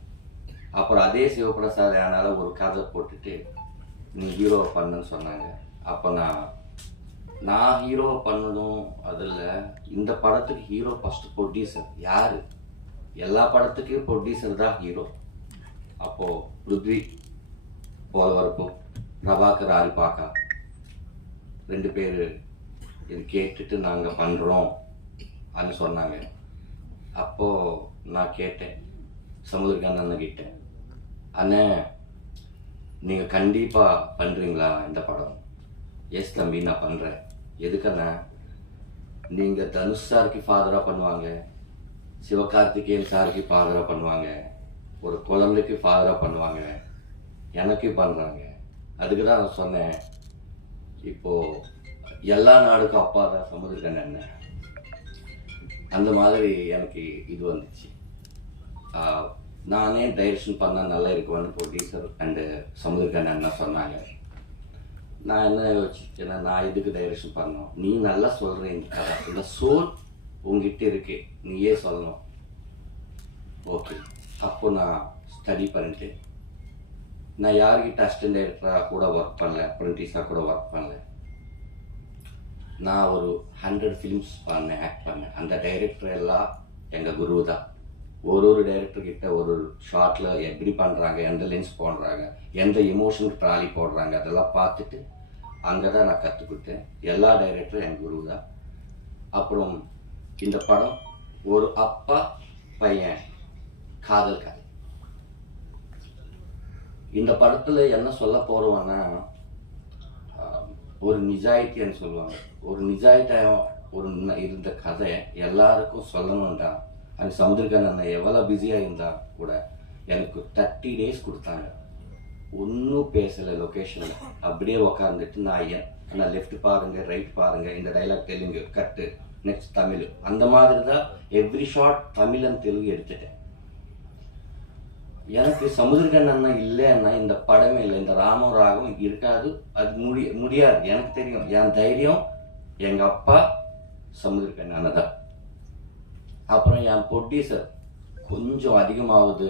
அப்புறம் அதே சிவபிரசாத் யானால ஒரு கதை போட்டுட்டு நீ ஹீரோவை பண்ணுன்னு சொன்னாங்க. அப்போ நான் ஹீரோவை பண்ணணும். அதில் இந்த படத்துக்கு ஹீரோ ஃபஸ்ட்டு ப்ரொடியூசர் யார்? எல்லா படத்துக்கும் ப்ரொடியூசர் தான் ஹீரோ. அப்போது பிருத்வி போலவரப்பு, பிரபாகர் ஆரிபாக்கா 2 பேர் இது கேட்டுட்டு நாங்கள் பண்ணுறோம் அப்படின்னு சொன்னாங்க. அப்போது நான் கேட்டேன் சமுதிரகாந்த் அண்ணன்கிட்ட, அண்ணே நீங்கள் கண்டிப்பாக பண்ணுறீங்களா இந்த படம்? எஸ் தம்பி நான் பண்ணுறேன். எதுக்கண்ணா? நீங்கள் தனுஷ் சாருக்கு ஃபாதராக பண்ணுவாங்க, சிவகார்த்திகேயன் சாருக்கு ஃபாதராக பண்ணுவாங்க, ஒரு குழந்தைக்கு ஃபாதராக பண்ணுவாங்க, எனக்கு பண்ணுறாங்க. அதுக்கு தான் நான் சொன்னேன், இப்போது எல்லா நாடுக்கும் அப்பா தான் சமுதிரகாந்த் அண்ணன். அந்த மாதிரி எனக்கு இது வந்துச்சு. நானே டைரக்ஷன் பண்ணால் நல்லா இருக்குவேன்னு ப்ரொடியூசர் அண்டு சமுதிரகாந்த் அண்ணன் சொன்னாங்க. நான் என்ன யோசிச்சேன்னா, நான் இதுக்கு டைரக்ஷன் பண்ணோம், நீ நல்லா சொல்கிறேன், இந்த கதை இந்த சோல் உங்ககிட்ட இருக்கு, நீயே சொல்லணும். ஓகே, அப்போ நான் ஸ்டடி பண்ணிட்டு நான் யார்கிட்ட அசிஸ்டன்ட் டைரக்டராக கூட ஒர்க் பண்ணல, அப்ரெண்டிஸாக கூட ஒர்க் பண்ணல. நான் ஒரு 100 ஃபிலிம்ஸ் பண்ணேன், ஆக்ட் பண்ணேன். அந்த டைரக்டர் எல்லாம் எங்கள் குரு தான். ஒரு டைரக்டர்கிட்ட ஒரு ஷார்ட்டில் எப்படி பண்ணுறாங்க, எந்த லென்ஸ் போடுறாங்க, எந்த எமோஷனுக்கு ட்ராலி போடுறாங்க, அதெல்லாம் பார்த்துட்டு அங்கே தான் நான் கற்றுக்கிட்டேன். எல்லா டைரக்டரும் என் குரு தான். அப்புறம் இந்த படம் ஒரு அப்பா பையன் காதல் கதை. இந்த படத்துல என்ன சொல்ல போறோம்னா, ஒரு நிஜாயித்தின்னு சொல்லுவாங்க. ஒரு நிஜாயித்தியம் இருந்த கதை எல்லாருக்கும் சொல்லணும்டா. அது சமுத்திரகன் எவ்வளோ பிஸியாக இருந்தா கூட எனக்கு 30 days கொடுத்தாங்க. ஒன்றும் பேசலை லொக்கேஷனில். அப்படியே உக்காந்துட்டு நான் லெஃப்ட் பாருங்க, ரைட் பாருங்க, இந்த டைலாக் தெலுங்கு கட்டு, நெக்ஸ்ட் தமிழ், அந்த மாதிரி தான் every short Tamil and Telugu எடுத்துட்டேன். எனக்கு சமுத்திரகன் அண்ணா இல்லைன்னா இந்த படமே இல்லை, இந்த ராமம் ராகம் இருக்காது. அது முடியாது. எனக்கு தெரியும். என் தைரியம் எங்கள் அப்பா சமுத்திரகன் அண்ணா தான். அப்புறம் என் ப்ரொடியூசர் கொஞ்சம் அதிகமாகுது,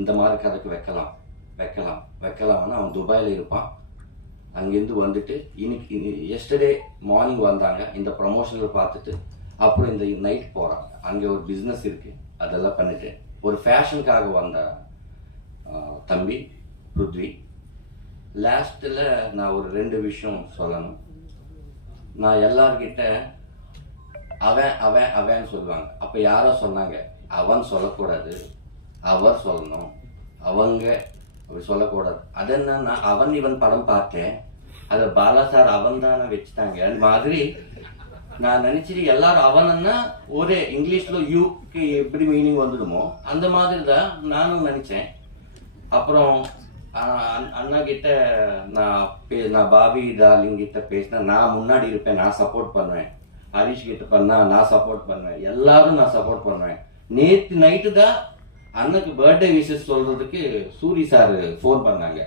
இந்த மாதிரி கதைக்கு வைக்கலாம்னா அவன் துபாயில் இருப்பான். அங்கேருந்து வந்துட்டு இன்னைக்கு எஸ்டர்டே மார்னிங் வந்தாங்க. இந்த ப்ரமோஷனில் பார்த்துட்டு அப்புறம் இந்த நைட் போகிறாங்க. அங்கே ஒரு பிஸ்னஸ் இருக்குது, அதெல்லாம் பண்ணிட்டு ஒரு ஃபேஷனுக்காக வந்த தம்பி பிருத்வி. லாஸ்ட்டில் நான் ஒரு 2 விஷயம் சொல்லணும். நான் எல்லார்கிட்ட அவன் சொல்லுவாங்க. அப்போ யாரோ சொன்னாங்க அவன் சொல்லக்கூடாது, அவர் சொல்லணும், அவங்க அப்படி சொல்லக்கூடாது. அது என்னன்னா, அவன் இவன் படம் பார்த்தேன், அதை பாலா சார் அவன் தானே வச்சுட்டாங்க. அந்த மாதிரி நான் நினைச்சிட்டு எல்லாரும் அவன்னா ஒரே இங்கிலீஷ்ல யூக்கு எப்படி மீனிங் வந்துடுமோ அந்த மாதிரி தான் நானும் நினைச்சேன். அப்புறம் அண்ணா கிட்ட நான் பாபி டார்லிங் கிட்ட பேசினேன். நான் முன்னாடி இருப்பேன், நான் சப்போர்ட் பண்ணுவேன். ஹரிஷ் கிட்ட பண்ணா நான் சப்போர்ட் பண்ணுவேன், எல்லாரும் நான் சப்போர்ட் பண்ணுவேன். நேற்று நைட்டு தான் அண்ணனுக்கு பர்த்டே விஷஸ் சொல்றதுக்கு சூரி சார் ஃபோன் பண்ணாங்க,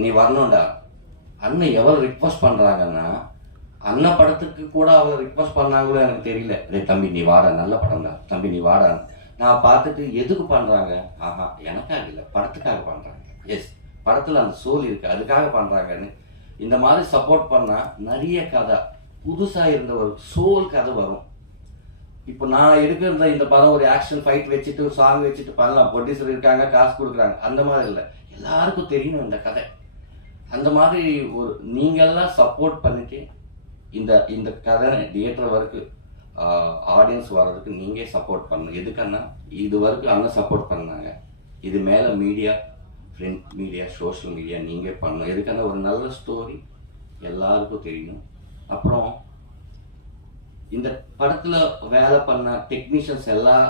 நீ வரணும்டா. அண்ணன் எவ்வளவு ரிக்வஸ்ட் பண்றாங்கன்னா, அண்ணன் படத்துக்கு கூட அவளை ரிக்வஸ்ட் பண்ணாங்களோ எனக்கு தெரியல. தம்பி நீ வாடா, நல்ல படம் தான் தம்பி நீ வாடா. நான் பார்த்துட்டு எதுக்கு பண்றாங்க, ஆஹா எனக்காக இல்லை படத்துக்காக பண்றாங்க. எஸ், படத்துல அந்த சோல் இருக்கு, அதுக்காக பண்றாங்கன்னு. இந்த மாதிரி சப்போர்ட் பண்ணா நிறைய கதை புதுசா இருந்த ஒரு சோல் கதை வரும். இப்போ நான் எடுக்கிற இந்த படம் ஒரு ஆக்ஷன் ஃபைட் வச்சுட்டு சாங் வச்சுட்டு பண்ணலாம். ப்ரொடியூசர் இருக்காங்க, காசு கொடுக்குறாங்க, அந்த மாதிரி இல்லை. எல்லாருக்கும் தெரியணும் இந்த கதை. அந்த மாதிரி ஒரு நீங்கள்லாம் சப்போர்ட் பண்ணிட்டு இந்த கதை தியேட்டர் வரைக்கும் ஆடியன்ஸ் வர்றதுக்கு நீங்கள் சப்போர்ட் பண்ணணும். எதுக்குன்னா இது வரைக்கும் அண்ணன் சப்போர்ட் பண்ணாங்க, இது மேலே media, print media, social media நீங்கள் பண்ணணும். எதுக்குன்னா ஒரு நல்ல ஸ்டோரி எல்லாருக்கும் தெரியணும். அப்புறம் இந்த படத்துல வேலை பண்ண டெக்னீஷியன்ஸ் எல்லாம்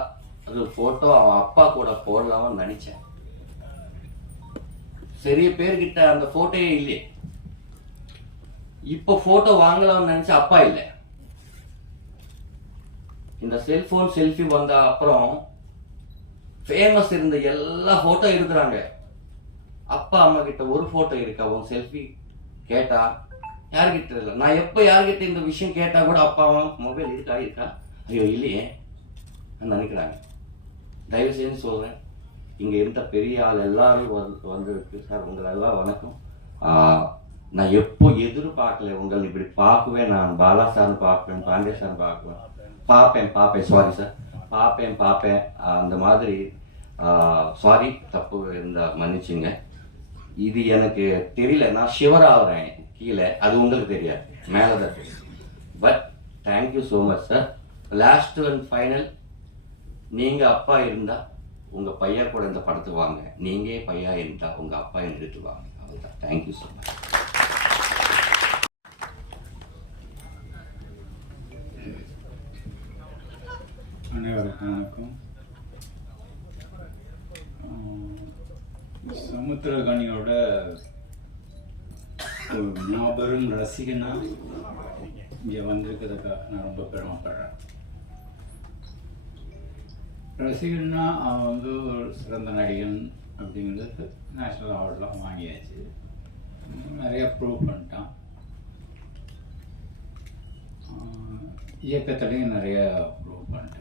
போட்டோ அவன் அப்பா கூட போடலாம்னு நினைச்சேன். சரிய பேர்கிட்ட அந்த போட்டோயே இல்லையே. இப்ப போட்டோ வாங்கலாம்னு நினைச்ச அப்பா இல்லை. இந்த செல்போன் செல்ஃபி வந்த அப்புறம் ஃபேமஸ் இருந்த எல்லா போட்டோ எடுக்கிறாங்க. அப்பா அம்மா கிட்ட ஒரு போட்டோ இருக்கா உன் செல்ஃபி கேட்டா யாருக்கிட்ட இல்லை. நான் எப்போ யார்கிட்ட இந்த விஷயம் கேட்டால் கூட அப்பா மொபைல் இருக்கா ஐயோ இல்லையே நினைக்கிறாங்க. தயவு செஞ்சு சொல்கிறேன், இங்கே இருந்த பெரிய ஆள் எல்லாரும் வந்துருக்கு சார், உங்களெல்லாம் வணக்கம். நான் எப்போ எதிர்பார்க்கல உங்களை இப்படி பார்க்குவேன். நான் பாலா சார்னு பார்ப்பேன், பாண்டிய சார் பார்ப்பேன் சாரி சார், பார்ப்பேன் அந்த மாதிரி. சாரி தப்பு இருந்தால் மன்னிச்சுங்க. இது எனக்கு தெரியல, நான் ஷிவர் ஆகுறேன் கீழே, அது உங்களுக்கு தெரியாது, மேலே தான் தெரியும். But thank you so much sir. Last and final, நீங்கள் அப்பா இருந்தால் உங்கள் பையன் கூட இந்த படத்துக்கு வாங்க, நீங்கள் பையா இருந்தால் உங்கள் அப்பா எடுத்து வாங்க, அவ்வளோதான். Thank you so much. அனைவருக்கும் வணக்கம். சமுத்திரகனியோட ஒரு மாபெரும் ரசிகனா இங்கே வந்திருக்கிறதுக்காக நான் ரொம்ப பெருமைப்படுறேன். ரசிகன்னா அவன் வந்து ஒரு சிறந்த நடிகன் அப்படிங்கிறது நேஷ்னல் அவார்டெலாம் வாங்கியாச்சு, நிறையா ப்ரூவ் பண்ணிட்டான். இயக்கத்துலேயும் நிறையா ப்ரூவ் பண்ணிட்டான்.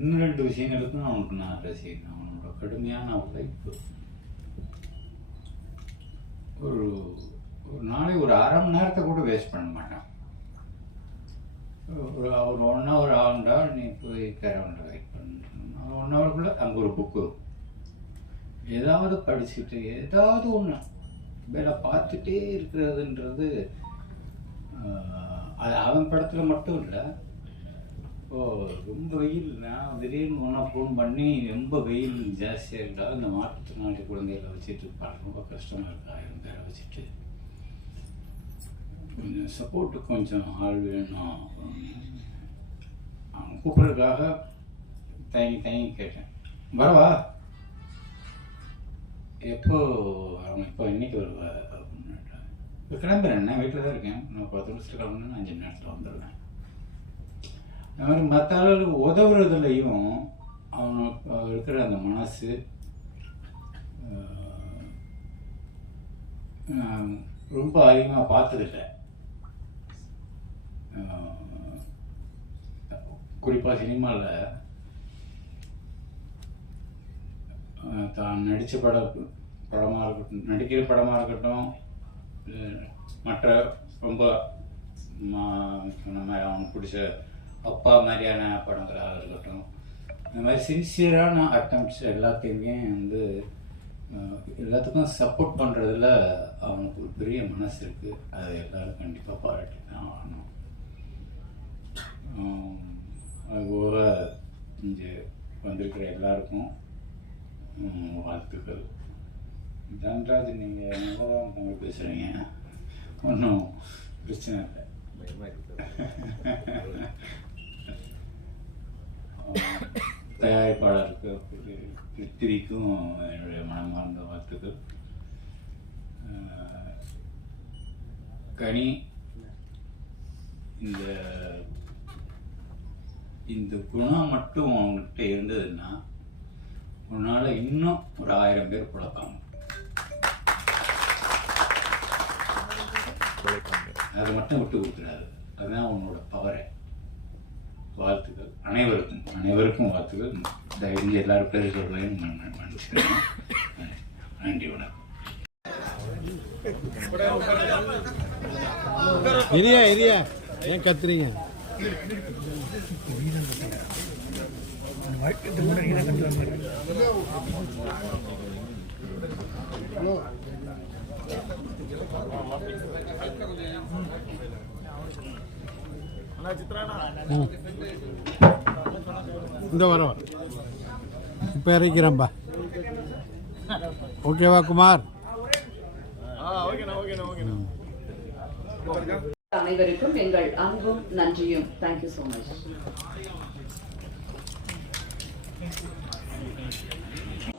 இன்னும் 2 விஷயங்களுக்கும் அவனுக்கு நான் ரசிகன். அவனோட கடுமையான உழைப்பு, ஒரு நாளைக்கு ஒரு அரை மணி நேரத்தை கூட வேஸ்ட் பண்ண மாட்டான். ஒரு 1 hour ஆகுண்டா நீ போய் கரவுண்டை வெயிட் பண்ண 1 hourக்குள்ளே அங்கே ஒரு புக்கு ஏதாவது படிச்சுட்டு ஏதாவது ஒன்று வேலை பார்த்துட்டே இருக்கிறதுன்றது அது அவன் படத்தில் மட்டும் இல்லை. ரொம்ப வெயில், நான் திடீர்னு ஒன்றா ஃபோன் பண்ணி ரொம்ப வெயில் ஜாஸ்தியாக இருக்கா, இந்த மாற்றுத்திறனாளி குழந்தைகளை வச்சுட்டு இருப்பாங்க, ரொம்ப கஷ்டமாக இருக்குது, 1000 பேரை வச்சுட்டு கொஞ்சம் சப்போர்ட்டுக்கு கொஞ்சம் ஆள் வேணும். அவங்க கூப்பிட்றதுக்காக தயங்கி கேட்டேன், வரவா, எப்போ அவங்க இப்போ இன்னைக்கு வருவா அப்படின்னு. இப்போ கிளம்புறேன், நான் வீட்டில் தான் இருக்கேன், நான் 10 நிமிஷத்தில் கிளம்புனா 5 மணி நேரத்தில் வந்துடுவேன். அது மாதிரி மற்ற ஆளுகளுக்கு உதவுறதுலையும் அவங்க இருக்கிற அந்த மனசு ரொம்ப அதிகமாக பார்த்ததில்லை. குறிப்பாக சினிமாவில் தான் நடித்த படமாக இருக்கட்டும், நடிக்கிற படமாக இருக்கட்டும், மற்ற ரொம்ப நம்ம அவனுக்கு பிடிச்ச அப்பா மாதிரியான படங்களாக இருக்கட்டும், இந்த மாதிரி சின்சியரான அட்டம்ப்ட்ஸ் எல்லாத்தையுமே வந்து எல்லாத்துக்கும் சப்போர்ட் பண்ணுறதுல அவனுக்கு ஒரு பெரிய மனசு இருக்குது. அதை எல்லோரும் கண்டிப்பாக பாராட்டி தான் ஆகணும். அதுபோக இங்கே வந்திருக்கிற எல்லாருக்கும் வாழ்த்துக்கள். தன்ராஜ், நீங்கள் நல்லா தான் தமிழ் பேசுகிறீங்க, ஒன்றும் பிரச்சனை இல்லை. தயாரிப்பாளருக்கு பிருத்திவிக்கும் என்னுடைய மனமார்ந்த வாழ்த்துக்கள். கனி, இந்த குணம் மட்டும் அவங்ககிட்ட இருந்ததுன்னா உன்னால் இன்னும் ஒரு 1000 பேர் பிழைப்பாங்க. அதை மட்டும் விட்டு கொடுத்துடாது, அதுதான் உன்னோட பவரை. வாழ்த்துக்கள் அனைவருக்கும் வாழ்த்துக்கள். தயவு எல்லாரும் பேர் சொல்வேன், மன்னிச்சுக்கிறேன். நன்றி, வணக்கம். இரியா ஏன் கத்துறீங்க? இந்த வரோம் இப்போ இறக்கிறேன்பா. ஓகேவா குமார்? அனைவருக்கும் எங்கள் அன்பும் நன்றியும். Thank you so much.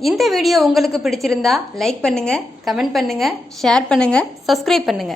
இந்த வீடியோ உங்களுக்கு பிடிச்சிருந்தா லைக் பண்ணுங்க, கமெண்ட் பண்ணுங்க, ஷேர் பண்ணுங்க, சப்ஸ்கிரைப் பண்ணுங்க.